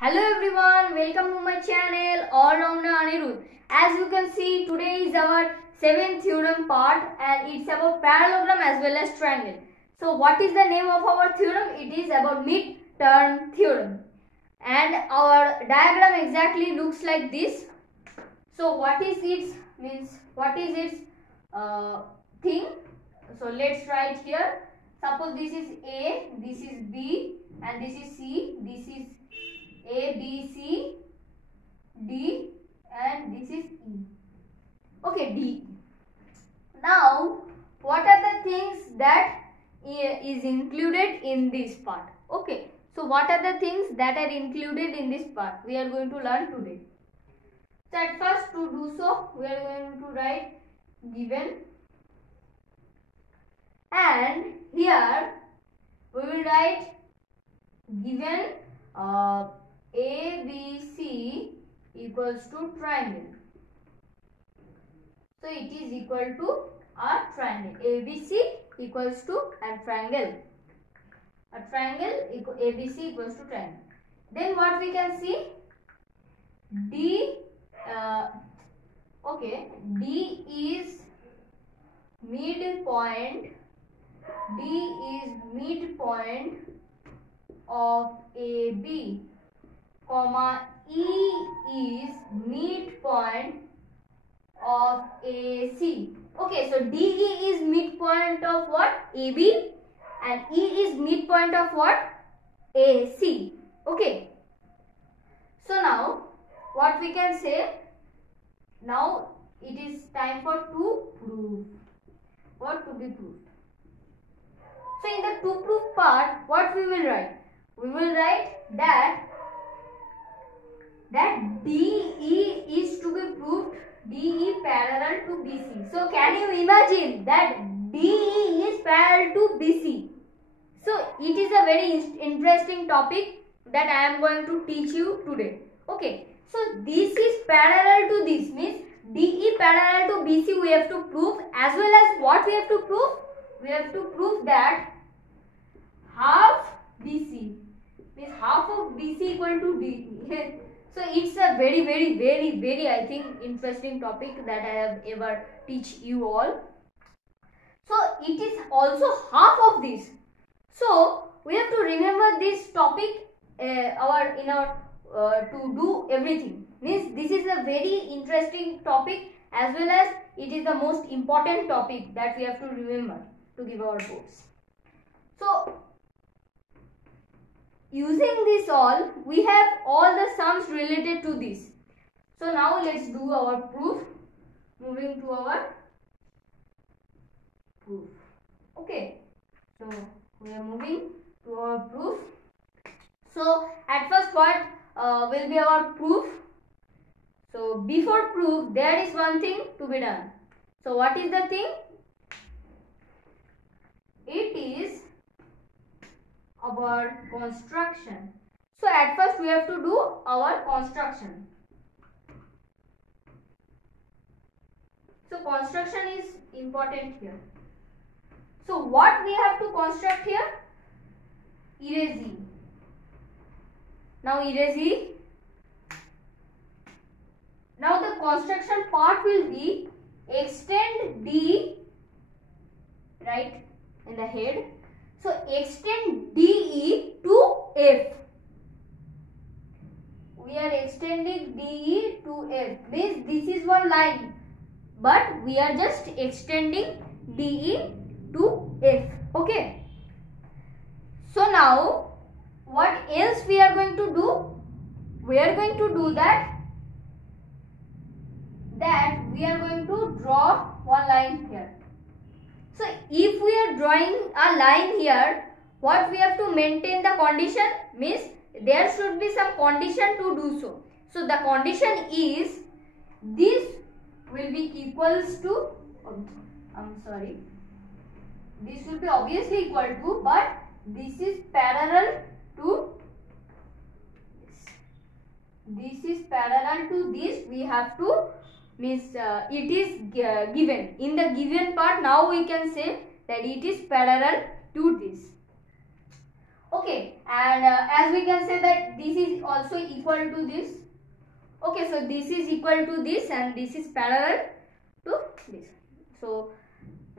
Hello everyone, welcome to my channel All Rounder Anirudh. As you can see, today is our 7th theorem part and it's about parallelogram as well as triangle. So what is the name of our theorem? It is about mid-term theorem. And our diagram exactly looks like this. So what is its thing? So let's write here. Suppose this is A, this is B and this is C, this is A, B, C, D and this is E. Okay, D. Now, what are the things that is included in this part? Okay, so what are the things that are included in this part? We are going to learn today. So at first, to do so, we are going to write given, and here we will write given ABC equals to triangle. So it is equal to a triangle. ABC equals to a triangle. A triangle ABC equals to triangle. Then what we can see? D is midpoint. D is midpoint of AB, comma E is midpoint of AC. Okay, so DE is midpoint of what? AB, and E is midpoint of what? AC. Okay. So now what we can say? Now it is time for to prove. What to be proved? So in the to prove part, what we will write? We will write that DE is to be proved, DE parallel to BC. So can you imagine that DE is parallel to BC? So it is a very interesting topic that I am going to teach you today. Okay, so this is parallel to this, means DE parallel to BC we have to prove, as well as what we have to prove? We have to prove that half BC means half of BC equal to DE. So it's a very I think interesting topic that I have ever teach you all. So it is also half of this. So we have to remember this topic to do everything. Means this is a very interesting topic, as well as it is the most important topic that we have to remember to give our boards. So using this all, we have all the sums related to this. So now let's do our proof. Moving to our proof. Okay. So we are moving to our proof. So at first, what will be our proof? So before proof, there is one thing to be done. So what is the thing? It is our construction. So at first we have to do our construction. So construction is important here. So what we have to construct here? Erase E. Now erase E. Now the construction part will be extend D, right, in the head. So extend DE to F. We are extending DE to F. This is one line, but we are just extending DE to F. Okay. So now what else we are going to do? We are going to do that we are going to draw one line here. So if we are drawing a line here, what we have to maintain the condition means there should be some condition to do so. So the condition is this will be equals to, this will be obviously equal to, but this is parallel to this. This is parallel to this. We have to means it is given in the given part. Now we can say that it is parallel to this. Okay, and as we can say that this is also also equal to this. Okay, so this is equal to this and this is parallel to this. So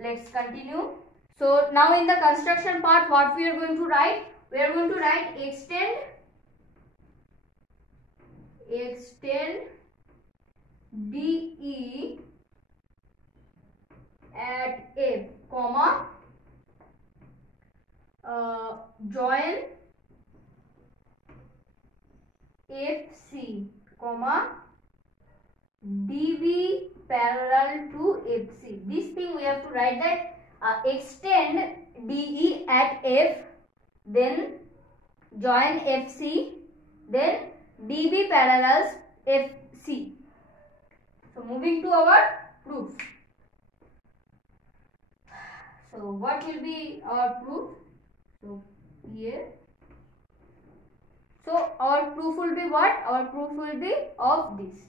let's continue. So now in the construction part, what we are going to write? We are going to write extend DE at F, comma, join FC, comma, DB parallel to FC. This thing we have to write that extend DE at F, then join FC, then DB parallels FC. So moving to our proof. So what will be our proof? So here. So our proof will be what? Our proof will be of this.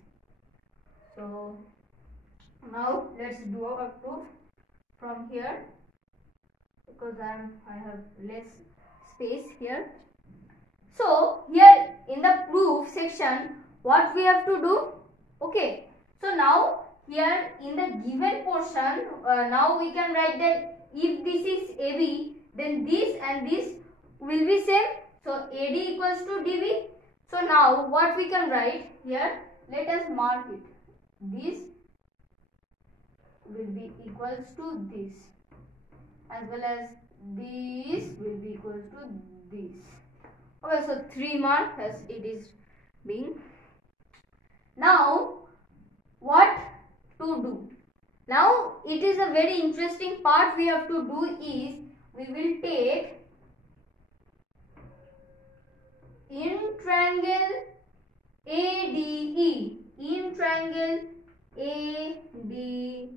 So now let's do our proof from here, because I have less space here. So here in the proof section, what we have to do? Okay. So now here in the given portion, now we can write that if this is AB, then this and this will be same. So AD equals to DB. So now what we can write here? Let us mark it. This will be equals to this, as well as this will be equals to this. Okay, so 3 mark as it is being. Now what to do? Now it is a very interesting part we have to do is we will take in triangle ADE, in triangle ADE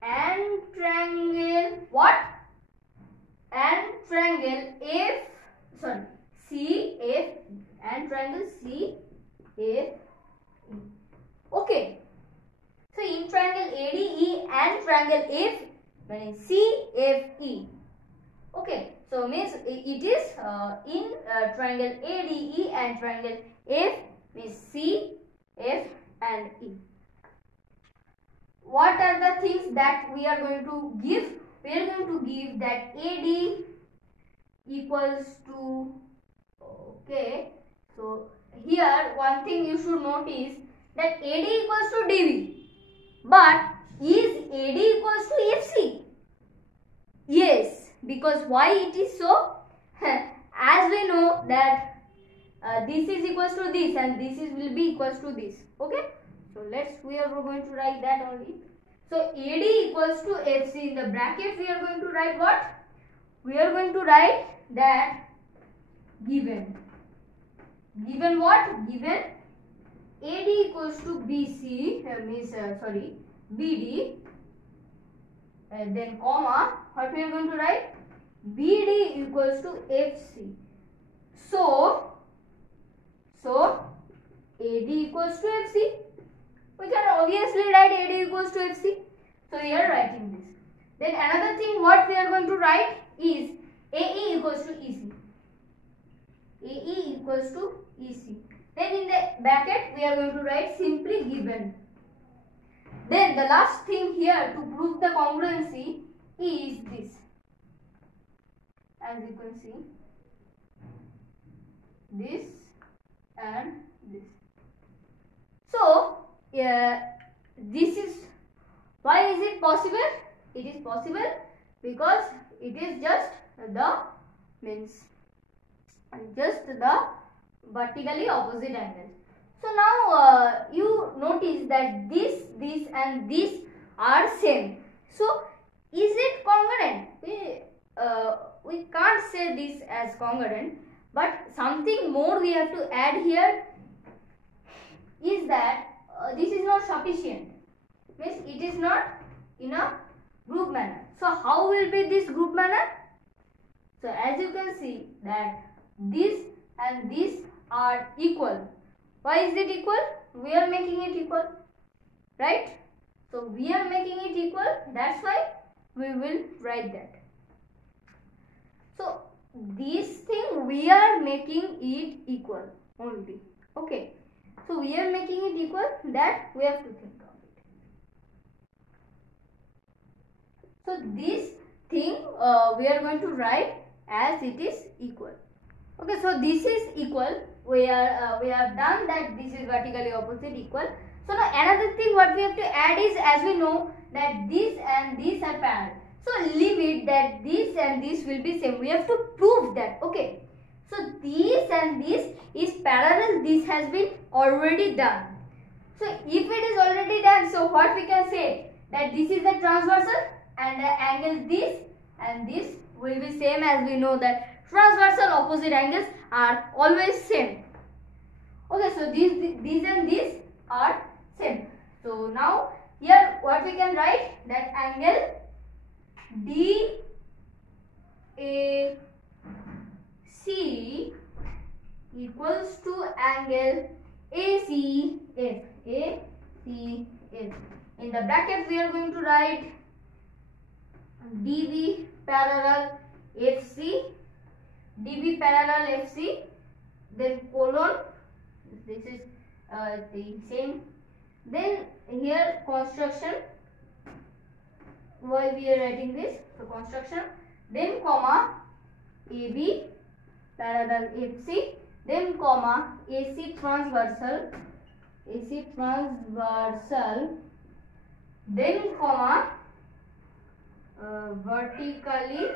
and triangle what? And triangle CF and triangle CF. Okay. So in triangle ADE and triangle F, CFE. Okay. So means it is in triangle ADE and triangle F means CF and E. What are the things that we are going to give? We are going to give that AD equals to, okay, so here one thing you should notice that AD equals to DB, but is AD equals to FC? Yes, because why it is so? As we know that this is equals to this and this is will be equals to this. Okay, so we are going to write that only. So AD equals to FC. In the bracket we are going to write what? We are going to write that given what? Given AD equals to BC BD, then comma, what we are going to write? BD equals to FC. So AD equals to FC. We can obviously write AD equals to FC. So we are writing this. Then another thing what we are going to write is AE equals to EC. AE equals to EC. Then in the bracket we are going to write simply given. Then the last thing here to prove the congruency is this. As you can see, this and this. So this is, why is it possible? It is possible because it is just the vertically opposite angles. So now you notice that this and this are same. So is it congruent? We can't say this as congruent, but something more we have to add here is that this is not sufficient. Means it is not in a group manner. So how will be this group manner? So as you can see that this and this are equal. Why is it equal? We are making it equal, right? So we are making it equal, that's why we will write that. So this thing we are making it equal only. Okay, so we are making it equal, that we have to think of it. So this thing we are going to write as it is equal. Okay, so this is equal. We have done that. This is vertically opposite equal. So now another thing what we have to add is, as we know that this and this are parallel. So leave it that this and this will be same. We have to prove that. Okay. So this and this is parallel. This has been already done. So if it is already done, so what we can say, that this is the transversal and the angle this and this will be same, as we know that transversal opposite angles are always same. Okay, so these and these are same. So now here what we can write, that angle DAC equals to angle ACF. In the bracket we are going to write DB parallel FC, then colon, this is the same, then here construction, why we are writing this, so construction, then comma AB parallel FC, then comma AC transversal, then comma vertically,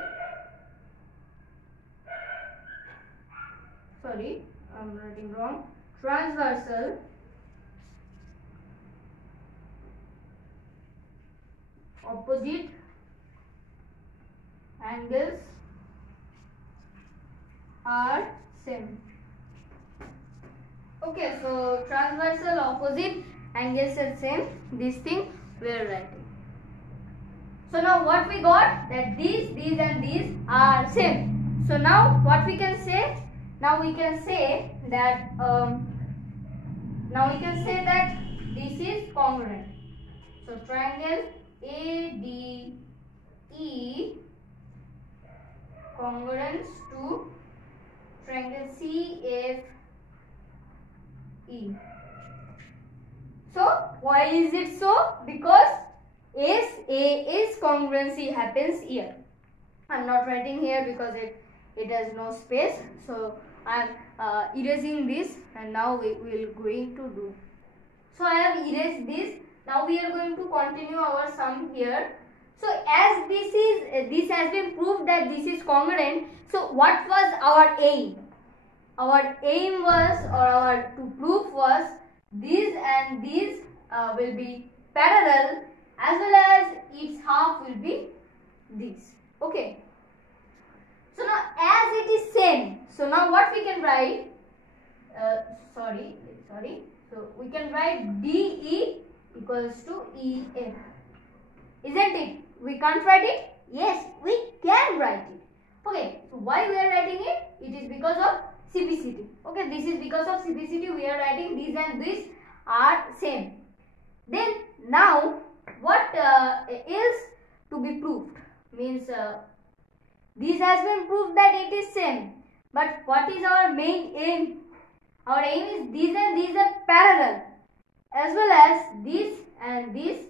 sorry, I'm writing wrong, transversal opposite angles are same. Okay, so transversal opposite angles are same. This thing we are writing. So now what we got, that these and these are same. So now what we can say? Now we can say that this is congruent. So triangle ADE congruence to triangle CFE. So why is it so? Because AS congruency happens here. I'm not writing here because it has no space. So I'm erasing this, and now we will going to do. So I have erased this. Now we are going to continue our sum here. So as this has been proved that this is congruent. So what was our aim? Our aim was, or our to prove was, these and these will be parallel, as well as its half will be this. Okay. So now as it is same, so now what we can write, sorry, so we can write DE equals to EF, isn't it? We can't write it? Yes, we can write it. Okay, so why we are writing it? It is because of simplicity. Okay, this is because of simplicity we are writing these and these are same. Then now what is to be proved? Means this has been proved that it is same. But what is our main aim? Our aim is these and these are parallel, as well as this and this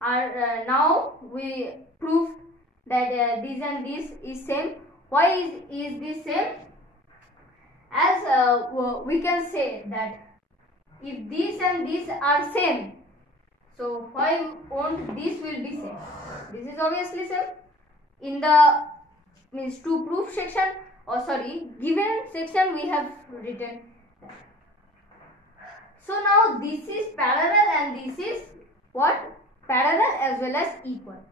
are now we proved that this and this is same. Why is this same? As we can say that if this and this are same, so why won't this will be same? This is obviously same. In the means to prove section, or sorry, given section we have written that. So now this is parallel and this is what? Parallel as well as equal.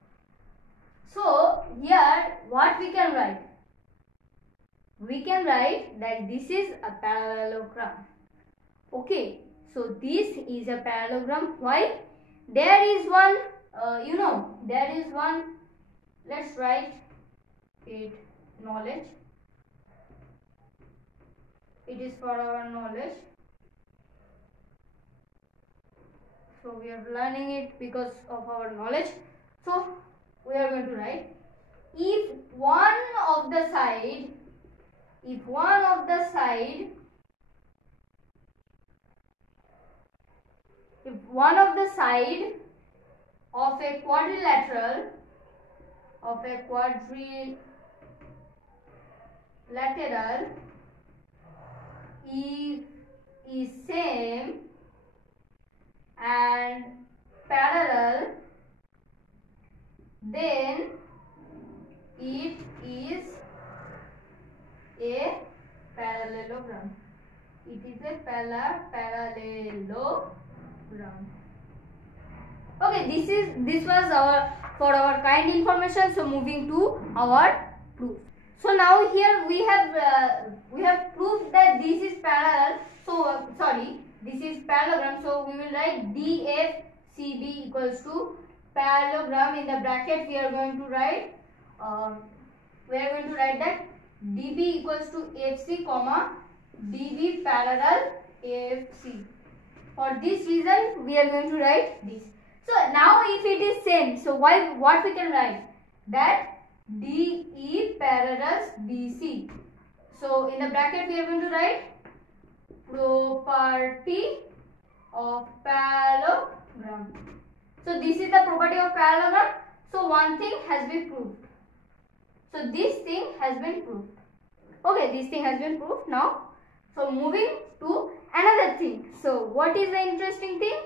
So here what we can write? We can write that this is a parallelogram. Okay, so this is a parallelogram. Why? There is one, there is one, let's write it knowledge. It is for our knowledge. So we are learning it because of our knowledge. So we are going to write, if one of the side if one of the side of a quadrilateral is same and parallel, then it is a parallelogram. It is a parallelogram. Okay, this was our kind information. So moving to our proof. So now here we have proved that this is parallel. So this is parallelogram. So we will write DFCB equals to parallelogram. In the bracket we are going to write that DB equals to FC comma DB parallel AFC. For this reason we are going to write this. So now if it is same, so what we can write? That DE parallels BC. So in the bracket we are going to write property of parallelogram. So this is the property of parallelogram. So one thing has been proved. So this thing has been proved. Okay, this thing has been proved now. So moving to another thing. So what is the interesting thing?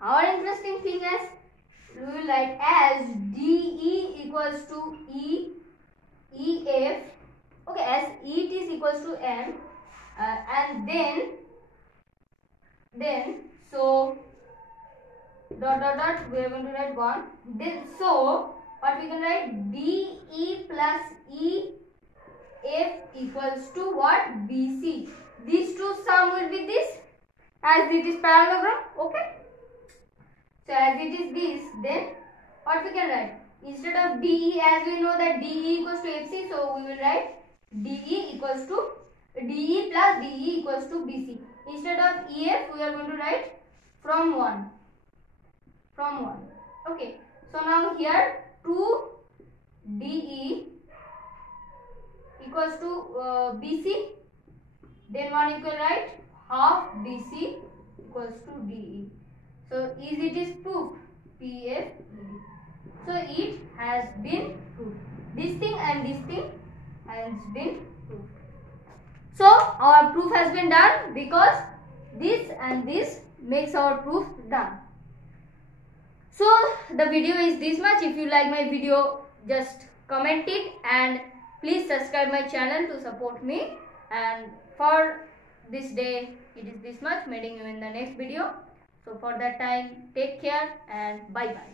Our interesting thing is we will write as DE equals to EF. Okay, as it is equals to M, and then so dot we are going to write 1. Then so what we can write, DE plus EF equals to what? BC. These two sum will be this, as it is parallelogram. Okay. So as it is this, then what we can write? Instead of DE, as we know that DE equals to FC, so we will write DE equals to DE plus DE equals to BC. Instead of EF, we are going to write from 1. Okay. So now here 2 DE equals to BC. Then one you can write half BC equals to DE. So it is proved, PF. So it has been proved. This thing and this thing has been proved. So our proof has been done because this and this makes our proof done. So the video is this much. If you like my video, just comment it and please subscribe my channel to support me. And for this day, it is this much. Meeting you in the next video. So for that time, take care and bye bye.